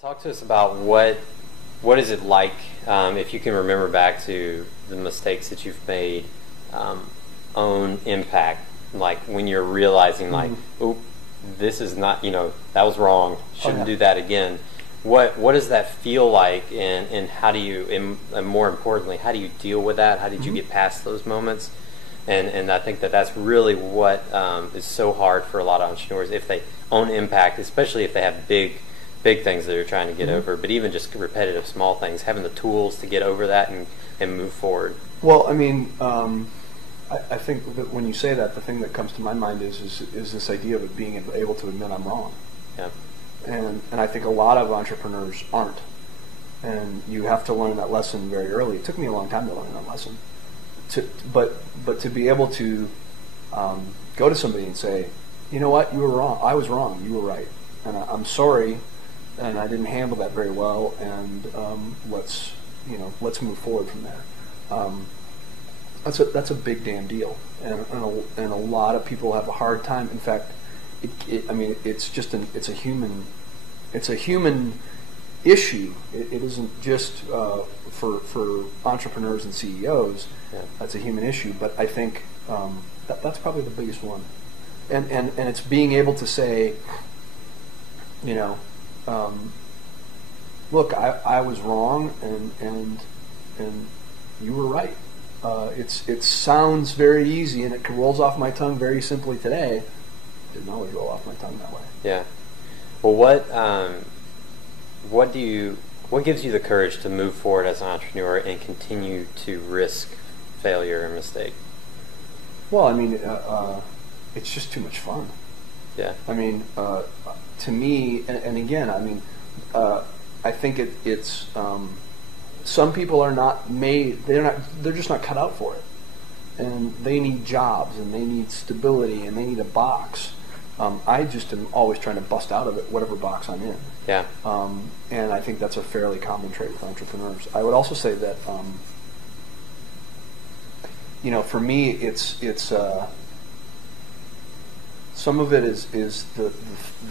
Talk to us about what is it like, if you can remember back to the mistakes that you've made, own impact, like when you're realizing like, oh, this is not, that was wrong, shouldn't do that again. What does that feel like, and how do you, and more importantly, how do you deal with that? How did you get past those moments? And I think that's really what is so hard for a lot of entrepreneurs, if they own impact, especially if they have big things that they're trying to get over, but even just repetitive small things, having the tools to get over that and move forward. Well, I mean, I think that when you say that, the thing that comes to my mind is this idea of being able to admit I'm wrong. Yeah. And I think a lot of entrepreneurs aren't. And you have to learn that lesson very early. It took me a long time to learn that lesson. But to be able to go to somebody and say, you know what, you were wrong. I was wrong. You were right. And I'm sorry, and I didn't handle that very well. And let's move forward from there. That's a big damn deal. And a lot of people have a hard time. In fact, it's a human issue. It isn't just for entrepreneurs and CEOs. Yeah. That's a human issue. But I think that's probably the biggest one. And it's being able to say, look, I was wrong, and you were right. It sounds very easy, and it rolls off my tongue very simply today. It didn't always roll off my tongue that way. Yeah. Well, what gives you the courage to move forward as an entrepreneur and continue to risk failure and mistake? Well, I mean, it's just too much fun. Yeah. I mean, to me, and again, I mean, I think it's some people are not made. They're just not cut out for it, and they need jobs, and they need stability, and they need a box. I just am always trying to bust out of it, whatever box I'm in. Yeah. And I think that's a fairly common trait with entrepreneurs. I would also say that, for me, it's some of it is the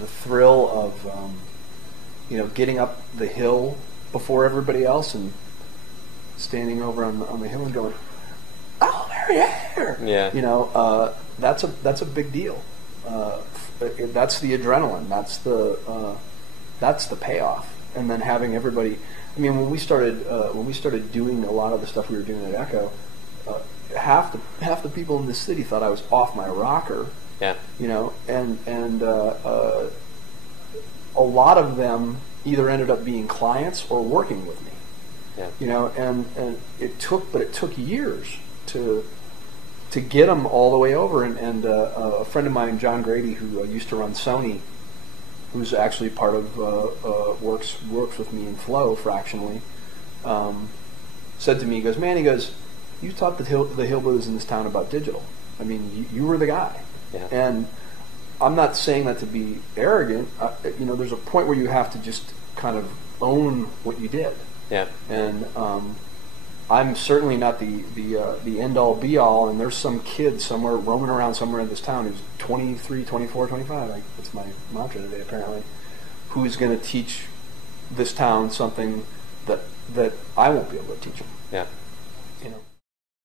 thrill of getting up the hill before everybody else and standing over on the hill and going, "Oh, there!" Yeah. That's a big deal. That's the adrenaline. That's the payoff. And then having everybody. I mean, when we started doing a lot of the stuff we were doing at Echo, half the people in this city thought I was off my rocker. Yeah. And a lot of them either ended up being clients or working with me. Yeah. And it took years to get them all the way over. And a friend of mine, John Grady, who used to run Sony, who's actually part of works with me in Flow fractionally, said to me, he goes, you taught the hillbillies in this town about digital. I mean, you were the guy. Yeah. And I'm not saying that to be arrogant. There's a point where you have to just kind of own what you did. Yeah. And I'm certainly not the end all be all. And there's some kid somewhere roaming around somewhere in this town who's 23, 24, 25. That's my mantra today, apparently. Who's going to teach this town something that I won't be able to teach them. Yeah.